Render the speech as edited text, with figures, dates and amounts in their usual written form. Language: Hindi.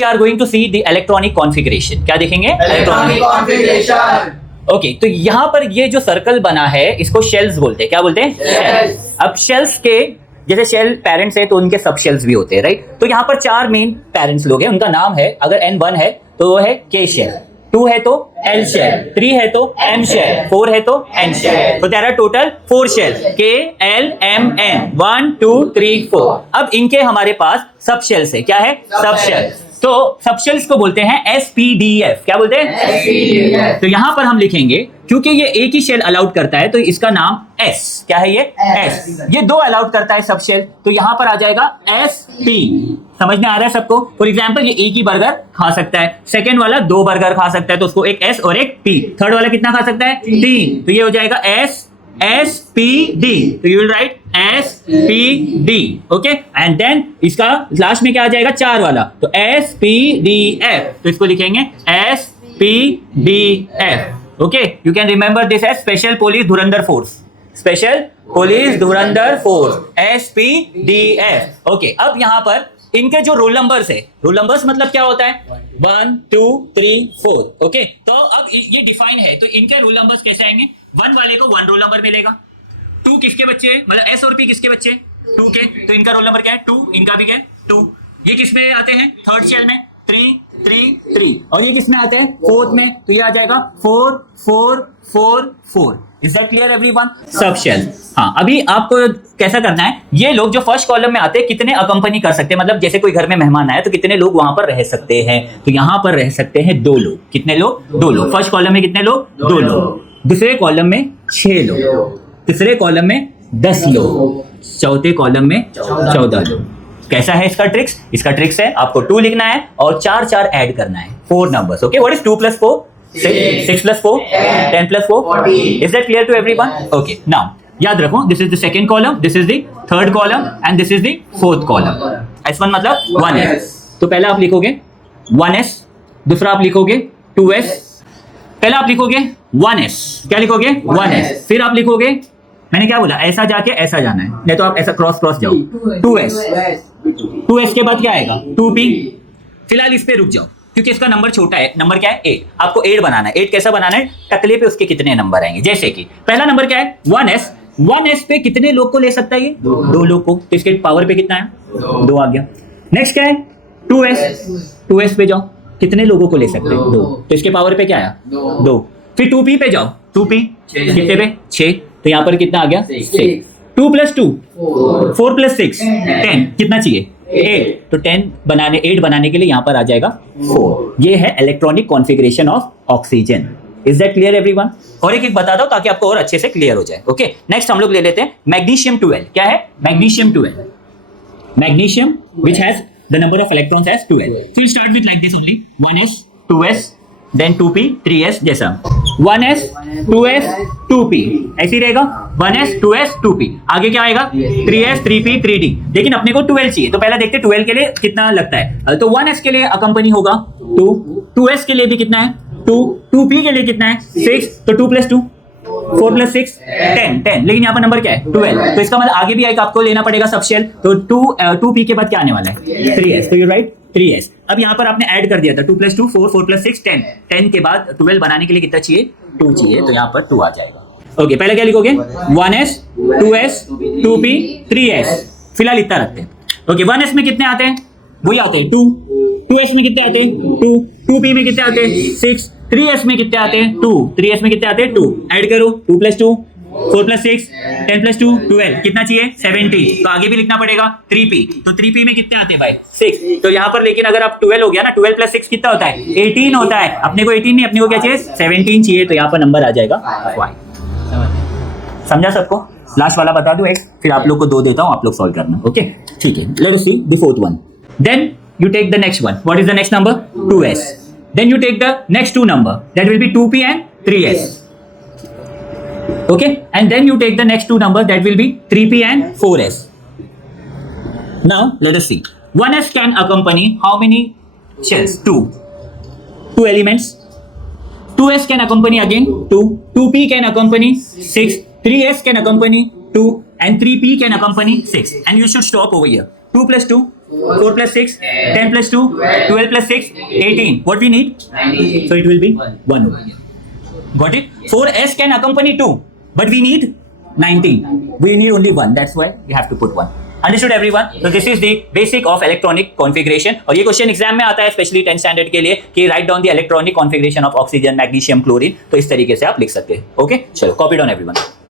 We are going to see the electronic configuration. क्या देखेंगे? Electronic configuration. ओके, तो यहाँ पर ये जो सर्कल बना है इसको शेल्स बोलते हैं। क्या बोलते हैं? शेल्स। अब शेल्स के जैसे शेल पेरेंट्स है तो उनके सब शेल्स भी होते हैं, राइट? तो यहाँ पर 4 मेन पेरेंट्स लोग हैं, उनका नाम है, अगर N1 है तो वो है K शेल, 2 है तो L शेल, 3 है तो M शेल, 4 है तो N शेल। तो there are total 4 shell, K L M N, 1 2 3 4। अब इनके हमारे पास सब शेल्स है। क्या है? सब शेल। तो सबशेल्स को बोलते हैं SPDF। क्या बोलते हैं? SPDF। तो यहां पर हम लिखेंगे, क्योंकि ये एक ही शेल अलाउड करता है तो इसका नाम S। क्या है ये? S। ये 2 अलाउड करता है सबशेल, तो यहां पर आ जाएगा SP। समझ में आ रहा है सबको? फॉर एग्जाम्पल ये एक ही बर्गर खा सकता है, सेकेंड वाला 2 बर्गर खा सकता है तो उसको एक S और एक P, थर्ड वाला कितना खा सकता है? 3, तो ये हो जाएगा SPD। तो you will write SPD, okay. And then इसका लास्ट में क्या आ जाएगा? 4 वाला, तो SPDF, तो इसको लिखेंगे SPDF, okay. You can remember this as special police धुरंधर फोर्स, स्पेशल पुलिस धुरंधर फोर्स, SPDF, ओके। अब यहां पर इनके जो रोल नंबर्स है, रोल नंबर्स मतलब क्या होता है? 1 2 3 4, ओके। तो अब ये डिफाइन है, तो इनके रोल नंबर्स कैसे आएंगे? 1 वाले को 1 रोल नंबर मिलेगा, 2 किसके बच्चे, मतलब S और P किसके बच्चे? 2 के, तो इनका रोल नंबर क्या है? 2, इनका भी क्या है? 2। ये किसमें आते हैं? थर्ड शेल में 3 3 3, और ये किसमें आते हैं? फोर्थ में, तो ये आ जाएगा 4 4 4 4। Is that clear everyone? सब शेल। हाँ, अभी आपको कैसा करना है, ये लोग जो फर्स्ट कॉलम में आते हैं कितने अकंपनी कर सकते हैं, मतलब जैसे कोई घर में मेहमान आए तो कितने लोग वहां पर रह सकते हैं, तो यहां पर रह सकते हैं 2 लोग। कितने लोग? 2 लोग। फर्स्ट कॉलम में कितने लोग? 2 लोग। दूसरे कॉलम में 6 लोग, तीसरे कॉलम में 10 लोग, चौथे कॉलम में 14 लोग। कैसा है इसका ट्रिक्स? इसका ट्रिक्स है आपको 2 लिखना है और 4 4 ऐड करना है, 4 numbers, okay. What is 2 + 4? 6 + 4 10 + 4 14। Is that clear to everyone? Okay, now याद रखो, this is the second column, this is the third column and this is the fourth column. S1 मतलब 1S, तो पहला आप लिखोगे 1S, दूसरा आप लिखोगे 2S, पहला आप लिखोगे 1S, क्या लिखोगे? 1S, फिर आप लिखोगे, मैंने क्या बोला, ऐसा जाके ऐसा जाना है, नहीं तो आप ऐसा क्रॉस क्रॉस जाओ, 2S, 2S के बाद क्या आएगा? 2P। फिलहाल इस पे रुक जाओ क्योंकि इसका नंबर छोटा है, नंबर क्या है? 8। आपको 8 बनाना है। 8 कैसा बनाना है? टकले पे उसके कितने नंबर आएंगे, जैसे कि पहला नंबर क्या है? 1S। 1S पे कितने लोग को ले सकता है ये? 2 लोग को, तो इसके पावर पे कितना है? 2 आ गया। नेक्स्ट क्या है? 2S। 2S पे जाओ, कितने लोगों को ले सकते हैं? 2, तो इसके पावर पे क्या आया? 2। फिर 2P पे जाओ, 2P कितने पे? 6, तो यहाँ पर कितना आ गया? 6। 2 + 2 4 + 6 10, कितना चाहिए? 8, तो 8 बनाने के लिए यहाँ पर आ जाएगा 4। ये है electronic configuration of oxygen. Is that clear everyone? और एक बता दो ताकि आपको और अच्छे से क्लियर हो जाए, ओके। नेक्स्ट हम लोग ले लेते हैं मैग्नीशियम 12। क्या है? Magnesium 12। Magnesium which has the number of electrons as 12. So you start with like this only, 1S 2S then 2P 3S, जैसा 1S 2S 2P ऐसे रहेगा, 1S 2S 2P। आगे क्या आएगा? 3S 3P 3D। लेकिन अपने को 12 चाहिए, तो पहले देखते हैं 12 के लिए कितना लगता है। तो 1S के लिए अकंपनी होगा 2, 2S के लिए भी कितना है? 2, 2P के लिए कितना है? 6, तो 2 + 2 4 + 6 10, लेकिन यहाँ पर नंबर क्या है? 12। तो इसका मतलब आगे भी एक आपको लेना पड़ेगा सबशेल, तो 2P के बाद क्या आने वाला है? 3S, तो यू राइट 3S। अब यहाँ पर आपने ऐड कर दिया था 2 + 2 4 4 + 6 10, 10 के बाद 12 बनाने के लिए कितना चाहिए? 2 चाहिए, तो यहाँ पर 2 आ जाएगा, ओके। पहले क्या लिखोगे? 1S 2S 2P 3S। फिलहाल इतना रखते हैं, ओके। 1S में कितने आते हैं? वही आते हैं 2, 2S में कितने आते हैं? 2, 2P में कितने आते हैं? 6, 3S में कितने आते हैं? 2, 3S में कितने आते हैं? 2। ऐड करो, 2 + 2 4 + 6 10 + 2 12, कितना चाहिए? 17। तो आगे भी लिखना पड़ेगा 3P, तो 3P में कितने आते हैं भाई? 6। तो यहाँ पर लेकिन अगर आप 12 हो गया ना, 12 + 6 कितना होता है? 18 होता है। अपने को 18 नहीं, अपने को क्या चाहिए? 17 चाहिए, तो यहाँ पर नंबर आ जाएगा 5। समझा सबको? लास्ट वाला बता दूं एक, फिर आप लोग को 2 देता हूं, आप लोग सॉल्व करना, ओके? ठीक है, let us see the fourth one. Then you take the next one. What is the next number? 2S. Then you take the next 2 number, that will be 2P and 3S, okay. And then you take the next 2 number, that will be 3P and 4S. Now let us see, 1S can accompany how many shells? 2 elements. 2S can accompany again 2, 2P can accompany 6, 3S can accompany 2 and 3P can accompany 6, and you should stop over here. 2 + 2 4 plus 6, 10 plus 2, 12 plus 6, 18. What we need? 19. So it will be 1. Got it? 4s can accompany 2, but we need 19. We need only 1. That's why we have to put 1. Understood everyone? So this is the basic of electronic configuration. और ये क्वेश्चन एग्जाम में आता है स्पेशली 10th स्टैंडर्ड के लिए कि write down the electronic configuration of oxygen magnesium chlorine. तो इस तरीके से आप लिख सकते हैं. ओके, चलो कॉपी डाउन एवरीवन.